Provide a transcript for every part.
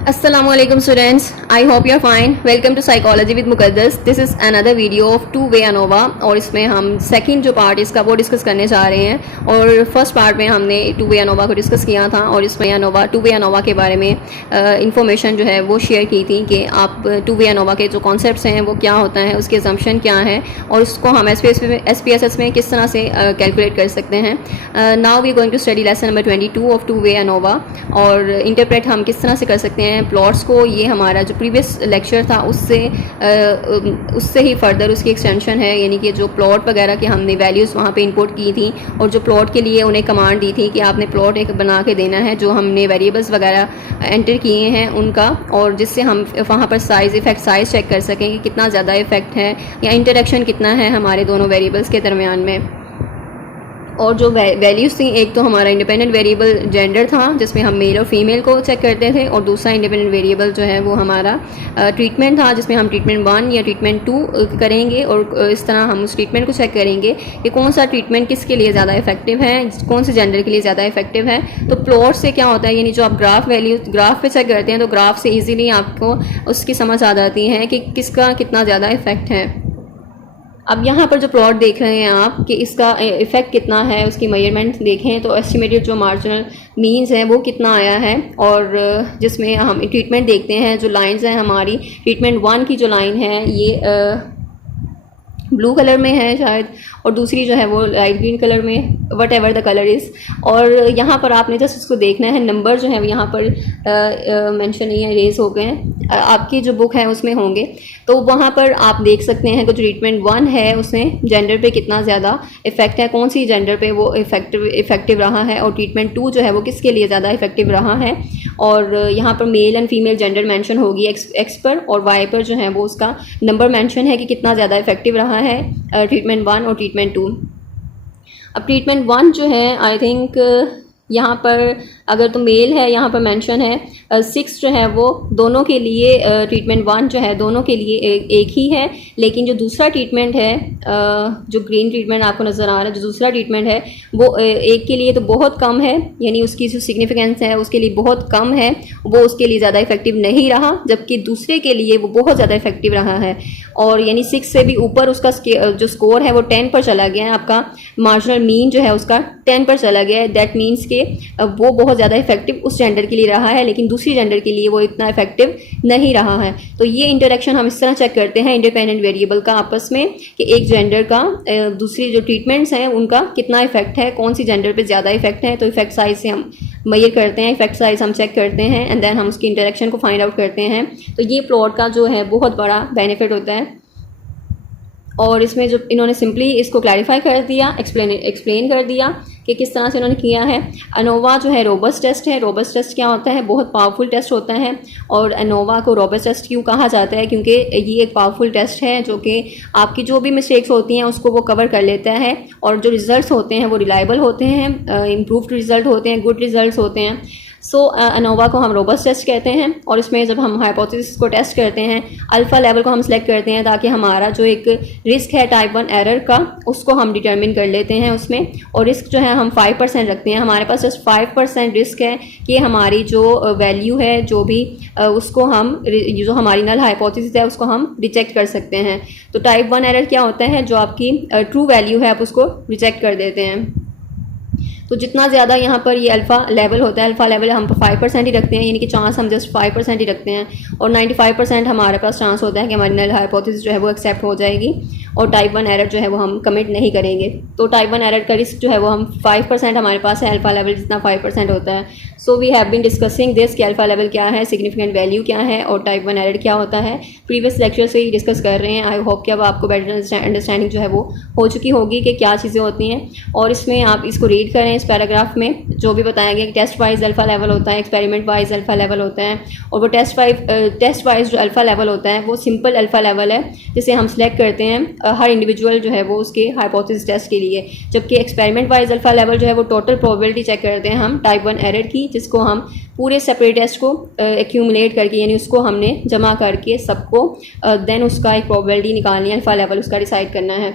Assalamualaikum students, I hope you are fine. Welcome to Psychology with Muqaddas. This is another video of two-way ANOVA और इसमें हम second जो part इसका वो discuss करने जा रहे हैं। और फर्स्ट पार्ट में हमने टू-वे ANOVA को डिस्कस किया था और इसमें ANOVA टू-वे ANOVA के बारे में इंफॉर्मेशन जो है वो शेयर की थी कि आप टू-वे ANOVA के जो कॉन्सेप्ट्स हैं वो क्या होता है, उसके असम्पशन क्या है और उसको हम SPSS में किस तरह से कैलकुलेट कर सकते हैं। Now we going to study lesson number 22 of two way ANOVA और इंटरप्रेट हम किस तरह से कर सकते हैं प्लॉट्स को। ये हमारा जो प्रीवियस लेक्चर था उससे ही फर्दर उसकी एक्सटेंशन है, यानी कि जो प्लॉट वगैरह की हमने वैल्यूज़ वहाँ पे इंपोर्ट की थी और जो प्लॉट के लिए उन्हें कमांड दी थी कि आपने प्लॉट एक बना के देना है, जो हमने वेरिएबल्स वगैरह एंटर किए हैं उनका, और जिससे हम वहाँ पर इफ़ेक्ट साइज़ चेक कर सकें कि कितना ज़्यादा इफेक्ट है या इंटरेक्शन कितना है हमारे दोनों वेरिएबल्स के दरमियान में। और जो वैल्यूज़ थी, एक तो हमारा इंडिपेंडेंट वेरिएबल जेंडर था जिसमें हम मेल और फीमेल को चेक करते थे, और दूसरा इंडिपेंडेंट वेरिएबल जो है वो हमारा ट्रीटमेंट था जिसमें हम ट्रीटमेंट 1 या ट्रीटमेंट 2 करेंगे और इस तरह हम उस ट्रीटमेंट को चेक करेंगे कि कौन सा ट्रीटमेंट किसके लिए ज़्यादा इफेक्टिव है, कौन से जेंडर के लिए ज़्यादा इफेक्टिव है। तो प्लॉट से क्या होता है, यानी जो आप ग्राफ पे चेक करते हैं तो ग्राफ से ईजिली आपको उसकी समझ आ जाती है कि किसका कितना ज़्यादा इफेक्ट है। अब यहाँ पर जो प्लॉट देख रहे हैं आप कि इसका इफ़ेक्ट कितना है, उसकी मेजरमेंट देखें तो एस्टिमेटेड जो मार्जिनल मीन्स है वो कितना आया है। और जिसमें हम ट्रीटमेंट देखते हैं, जो लाइंस हैं हमारी ट्रीटमेंट 1 की जो लाइन है ये ब्लू कलर में है शायद, और दूसरी जो है वो लाइट ग्रीन कलर में, what ever the colour is. और यहाँ पर आपने जस्ट इसको देखना है, नंबर जो है यहाँ पर मेंशन नहीं है, रेज हो गए हैं, आपकी जो बुक है उसमें होंगे। तो वहाँ पर आप देख सकते हैं कि जो ट्रीटमेंट 1 है उसमें जेंडर पे कितना ज़्यादा इफेक्ट है, कौन सी जेंडर पे वो इफेक्टिव रहा है, और ट्रीटमेंट 2 जो है वो किसके लिए ज़्यादा इफेक्टिव रहा है। और यहाँ पर male and female gender mention होगी एक्स पर, और वाई पर जो है वो उसका नंबर मेंशन है कि कितना ज़्यादा इफेक्टिव रहा है ट्रीटमेंट 1 और ट्रीटमेंट 2। अब ट्रीटमेंट 1 जो है आई थिंक यहाँ पर अगर तो मेल है, यहाँ पर मेंशन है 6 जो है वो दोनों के लिए, ट्रीटमेंट 1 जो है दोनों के लिए एक ही है। लेकिन जो दूसरा ट्रीटमेंट है, जो ग्रीन ट्रीटमेंट आपको नज़र आ रहा है, जो दूसरा ट्रीटमेंट है वो एक के लिए तो बहुत कम है, यानी उसकी जो सिग्निफिकेंस है उसके लिए बहुत कम है, वो उसके लिए ज़्यादा इफेक्टिव नहीं रहा, जबकि दूसरे के लिए वो बहुत ज़्यादा इफेक्टिव रहा है। और यानी 6 से भी ऊपर उसका जो स्कोर है वो 10 पर चला गया है, आपका मार्जिनल मीन जो है उसका 10 पर चला गया है। दैट मीन्स के वो बहुत ज़्यादा इफेक्टिव उस जेंडर के लिए रहा है, लेकिन दूसरी जेंडर के लिए वो इतना इफेक्टिव नहीं रहा है। तो ये इंटरेक्शन हम इस तरह चेक करते हैं इंडिपेंडेंट वेरिएबल का आपस में, कि एक जेंडर का दूसरी जो ट्रीटमेंट्स हैं उनका कितना इफेक्ट है, कौन सी जेंडर पे ज़्यादा इफेक्ट है। तो इफेक्ट साइज से हम मेजर करते हैं, इफेक्ट साइज हम चेक करते हैं एंड देन हम उसकी इंटरेक्शन को फाइंड आउट करते हैं। तो ये प्लॉट का जो है बहुत बड़ा बेनिफिट होता है। और इसमें जो इन्होंने सिंपली इसको क्लैरिफाई कर दिया, एक्सप्लेन कर दिया कि किस तरह से उन्होंने किया है। अनोवा जो है रोबस्ट टेस्ट है। रोबस्ट टेस्ट क्या होता है, बहुत पावरफुल टेस्ट होता है। और अनोवा को रोबस्ट टेस्ट क्यों कहा जाता है, क्योंकि ये एक पावरफुल टेस्ट है जो कि आपकी जो भी मिस्टेक्स होती हैं उसको वो कवर कर लेता है, और जो रिजल्ट्स होते हैं वो रिलायबल होते हैं, इम्प्रूव्ड रिजल्ट होते हैं, गुड रिजल्ट्स होते हैं। सो अनोवा को हम रोबस्ट टेस्ट कहते हैं। और इसमें जब हम हाइपोथेसिस को टेस्ट करते हैं, अल्फ़ा लेवल को हम सेलेक्ट करते हैं ताकि हमारा जो एक रिस्क है टाइप 1 एरर का उसको हम डिटरमिन कर लेते हैं उसमें। और रिस्क जो है हम 5% रखते हैं, हमारे पास जस्ट 5% रिस्क है कि हमारी जो वैल्यू है जो भी उसको हम, जो हमारी नल हाइपोथेसिस है उसको हम रिजेक्ट कर सकते हैं। तो टाइप 1 एरर क्या होता है, जो आपकी ट्रू वैल्यू है आप उसको रिजेक्ट कर देते हैं। तो जितना ज़्यादा यहाँ पर ये अल्फ़ा लेवल होता है, अल्फ़ा लेवल हम 5% ही रखते हैं, यानी कि चांस हम जस्ट 5% ही रखते हैं, और 95% हमारे पास चांस होता है कि हमारी नल हाइपोथेसिस जो है वो एक्सेप्ट हो जाएगी और टाइप 1 एरर जो है वो हम कमिट नहीं करेंगे। तो टाइप 1 एरर का रिस्क जो है वो हम 5% हमारे पास है, अल्फ़ा लेवल जितना 5% होता है। So we have been discussing this कि अल्फ़ा लेवल क्या है, सिग्निफिकेंट वैल्यू क्या है और टाइप 1 एरर क्या होता है। प्रीवियस लेक्चर से ही डिस्कस कर रहे हैं। आई होप कि अब आपको बेटर अंडरस्टैंडिंग जो है वो हो चुकी होगी कि क्या चीज़ें होती हैं। और इसमें आप इसको रीड करें, इस पैराग्राफ में जो भी बताया गया कि टेस्ट वाइज अल्फ़ा लेवल होता है, एक्सपेरिमेंट वाइज अल्फ़ा लेवल होता है, और वो टेस्ट वाइज जो अल्फ़ा लेवल होता है वो सिंपल अल्फ़ा लेवल है जिसे हम सेलेक्ट करते हैं हर इंडिविजुअल जो है वो उसके हाइपोथेसिस टेस्ट के लिए। जबकि एक्सपेरिमेंट वाइज अल्फ़ा लेवल जो है वो टोटल प्रोबेबिलिटी चेक करते हैं हम टाइप 1 एरर की, जिसको हम पूरे सेपरेट टेस्ट को एक्यूमुलेट करके, यानी उसको हमने जमा करके सबको देन उसका एक प्रोबेबिलिटी निकालनी है, अल्फ़ा लेवल उसका डिसाइड करना है।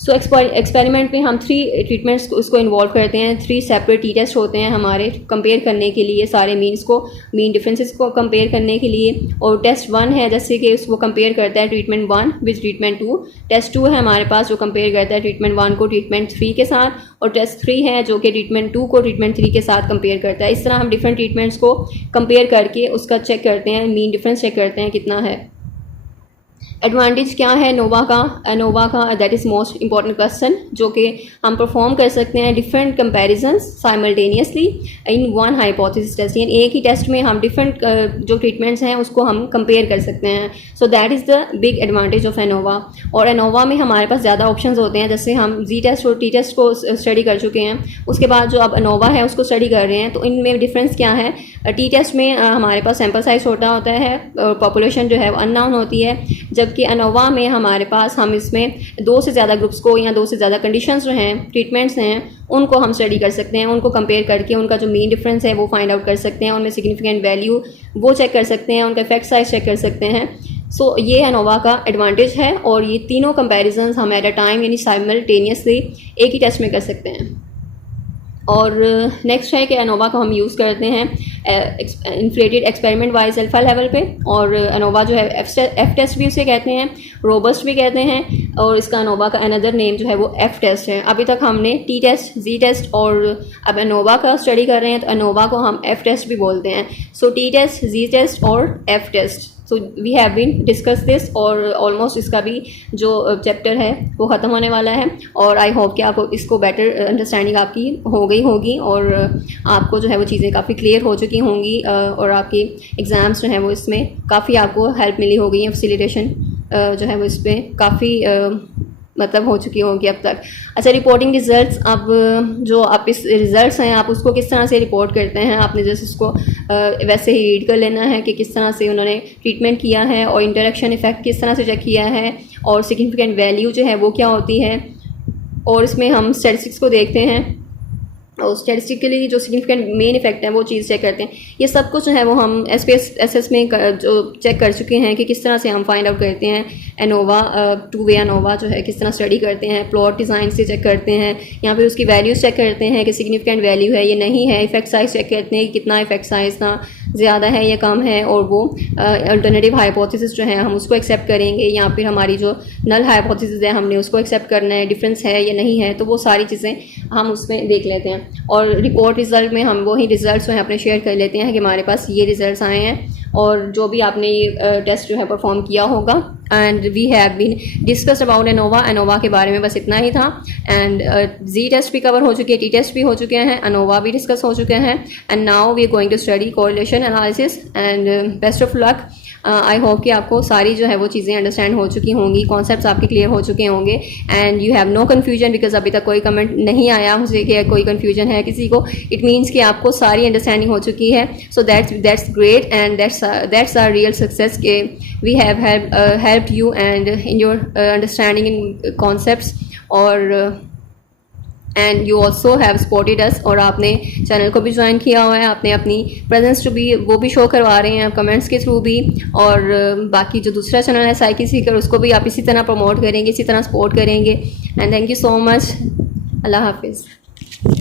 सो एक्सपेरिमेंट में हम 3 ट्रीटमेंट्स को इसको इन्वॉल्व करते हैं। 3 सेपरेट टी टेस्ट होते हैं हमारे कंपेयर करने के लिए, सारे मीन्स को, मीन डिफरेंसेस को कंपेयर करने के लिए। और टेस्ट 1 है जैसे कि उसको कंपेयर करता है ट्रीटमेंट 1 विद ट्रीटमेंट 2। टेस्ट 2 है हमारे पास जो कंपेयर करता है ट्रीटमेंट 1 को ट्रीटमेंट 3 के साथ, और टेस्ट 3 है जो कि ट्रीटमेंट 2 को ट्रीटमेंट 3 के साथ कंपेयर करता है। इस तरह हम डिफरेंट ट्रीटमेंट्स को कंपेयर करके उसका चेक करते हैं, मीन डिफरेंस चेक करते हैं कितना है। एडवांटेज क्या है एनोवा का that is most important question, जो कि हम परफॉर्म कर सकते हैं different comparisons simultaneously in one hypothesis test, यानी एक ही टेस्ट में हम डिफरेंट जो ट्रीटमेंट्स हैं उसको हम कंपेयर कर सकते हैं। So that is the big advantage of ANOVA. और एनोवा में हमारे पास ज़्यादा ऑप्शंस होते हैं, जैसे हम जी टेस्ट और टी टेस्ट को स्टडी कर चुके हैं, उसके बाद जो अब एनोवा है उसको स्टडी कर रहे हैं। तो इनमें डिफरेंस क्या है, टी टेस्ट में हमारे पास सैम्पल साइज छोटा होता है, पॉपुलेशन जो है वो अननोन होती है, जबकि एनोवा में हमारे पास हम इसमें 2 से ज़्यादा ग्रुप्स को या 2 से ज़्यादा कंडीशंस जो हैं, ट्रीटमेंट्स हैं, उनको हम स्टडी कर सकते हैं, उनको कंपेयर करके उनका जो मेन डिफरेंस है वो फाइंड आउट कर सकते हैं, उनमें सिग्निफिकेंट वैल्यू वो चेक कर सकते हैं, उनका इफेक्ट साइज चेक कर सकते हैं। सो ये एनोवा का एडवांटेज है, और ये तीनों कंपेरिजन हम एट अ टाइम यानी साइमल्टेनियसली एक ही टेस्ट में कर सकते हैं। और नेक्स्ट है कि एनोवा को हम यूज़ करते हैं inflated experiment wise alpha level पे, और एनोवा जो है एफ टेस्ट भी उसे कहते हैं, रोबस्ट भी कहते हैं, और इसका एनोवा का अनदर नेम जो है वो एफ टेस्ट है। अभी तक हमने टी टेस्ट, जी टेस्ट और अब एनोवा का स्टडी कर रहे हैं, तो एनोवा को हम एफ टेस्ट भी बोलते हैं। So T test, G test और F test, so we have been discuss this, और ऑलमोस्ट इसका भी जो चैप्टर है वो ख़त्म होने वाला है। और आई होप कि आपको इसको बेटर अंडरस्टैंडिंग आपकी हो गई होगी, और आपको जो है वो चीज़ें काफ़ी क्लियर हो चुकी होंगी, और आपकी एग्ज़ाम्स जो हैं वो इसमें काफ़ी आपको हेल्प मिली होगी, फैसिलिटेशन जो है वो इस पर काफ़ी मतलब हो चुकी होगी अब तक। अच्छा, रिपोर्टिंग रिजल्ट्स, अब जो आप इस रिजल्ट्स हैं आप उसको किस तरह से रिपोर्ट करते हैं, आपने जैसे उसको वैसे ही रीड कर लेना है कि किस तरह से उन्होंने ट्रीटमेंट किया है, और इंटरेक्शन इफेक्ट किस तरह से चेक किया है, और सिग्निफिकेंट वैल्यू जो है वो क्या होती है। और इसमें हम स्टैटिस्टिक्स को देखते हैं, और स्टैटिस्टिकली जो सिग्निफिकेंट मेन इफेक्ट है वो चीज़ चेक करते हैं। ये सब कुछ है वो हम SPSS में जो चेक कर चुके हैं कि किस तरह से हम फाइंड आउट करते हैं एनोवा, 2 वे एनोवा जो है किस तरह स्टडी करते हैं, प्लॉट डिज़ाइन से चेक करते हैं, या फिर उसकी वैल्यूज़ चेक करते हैं कि सिग्निफिकेंट वैल्यू है ये नहीं है, इफेक्ट साइज चेक करते हैं कि कितना इफेक्ट साइज ना ज़्यादा है या कम है, और वो अल्टरनेटिव हाइपोथेसिस जो है हम उसको एक्सेप्ट करेंगे, या फिर हमारी जो नल हाइपोथेसिस है हमने उसको एक्सेप्ट करना है, डिफरेंस है या नहीं है, तो वो सारी चीज़ें हम उसमें देख लेते हैं। और रिपोर्ट रिज़ल्ट में हम वही रिज़ल्ट जो है अपने शेयर कर लेते हैं कि हमारे पास ये रिज़ल्ट्स आए हैं, और जो भी आपने ये टेस्ट जो है परफॉर्म किया होगा। And we have been discussed about ANOVA के बारे में बस इतना ही था। एंड जी टेस्ट भी कवर हो चुकी है, टी टेस्ट भी हो चुके हैं, एनोवा भी डिस्कस हो चुके हैं, and now we are going to study correlation analysis. And best of luck. I hope कि आपको सारी जो है वो चीज़ें अंडरस्टैंड हो चुकी होंगी, कॉन्सेप्ट्स आपके क्लियर हो चुके होंगे, and you have no confusion, because अभी तक कोई कमेंट नहीं आया मुझे कि कोई कन्फ्यूजन है किसी को। इट मीन्स कि आपको सारी अंडरस्टैंडिंग हो चुकी है। So that's great, and that's our real success के we have helped you and in your understanding in concepts, और and you also have supported us, और आपने चैनल को भी ज्वाइन किया हुआ है, आपने अपनी प्रेजेंस जो भी वो भी शो करवा रहे हैं कमेंट्स के थ्रू भी, और बाकी जो दूसरा चैनल है साइकी सीकर उसको भी आप इसी तरह प्रमोट करेंगे, इसी तरह सपोर्ट करेंगे। And thank you so much. Allah हाफिज़।